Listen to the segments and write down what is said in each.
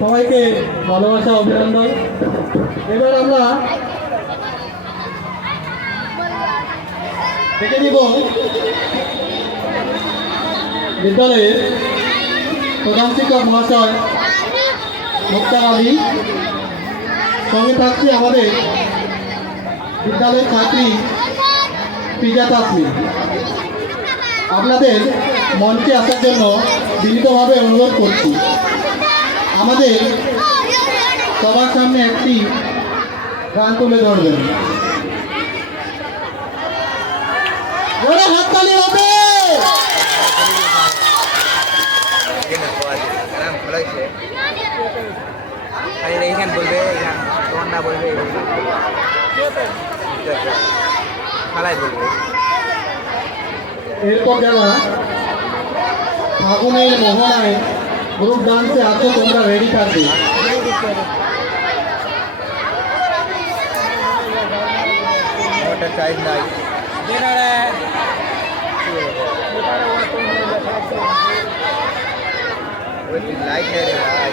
সবাইকে ভালোবাসা অভিনন্দন। এবার আমরা দেখে নিব বিদ্যালয়ের প্রধান শিক্ষক মহাশয় মুক্তার আলী, সঙ্গে থাকছে আমাদের বিদ্যালয়ের ছাত্রী পিজা তাসমি। আপনাদের মঞ্চে আসার জন্য বিনীতভাবে অনুরোধ করছি। আমাদের সবার সামনে একটি গান তুলে ধরবেন। হাততালি হবে। এইখান বলবে, তোমরা বলবে, খালাই বলবে। এরপর যারা ফাগুনের মোহনায় গ্রুপ ডান্সে আছো তোমরা রেডি থাকবে। চাইজ নাই লাইট নেই রে ভাই।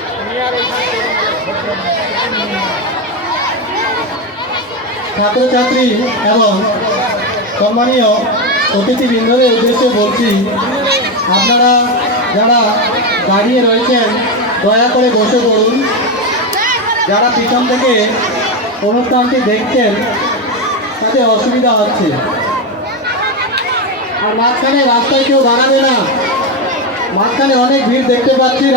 ছাত্রছাত্রী এবং সম্মানীয় অতিথিবৃন্দদের উদ্দেশ্যে বলছি, আপনারা যারা দাঁড়িয়ে রয়েছেন দয়া করে বসে পড়ুন। যারা পিছন থেকে অনুষ্ঠানটি দেখছেন তাতে অসুবিধা হচ্ছে। আর মাঝখানে রাস্তায় কেউ দাঁড়াবে না, মাঝখানে অনেক ভিড় দেখতে পাচ্ছি।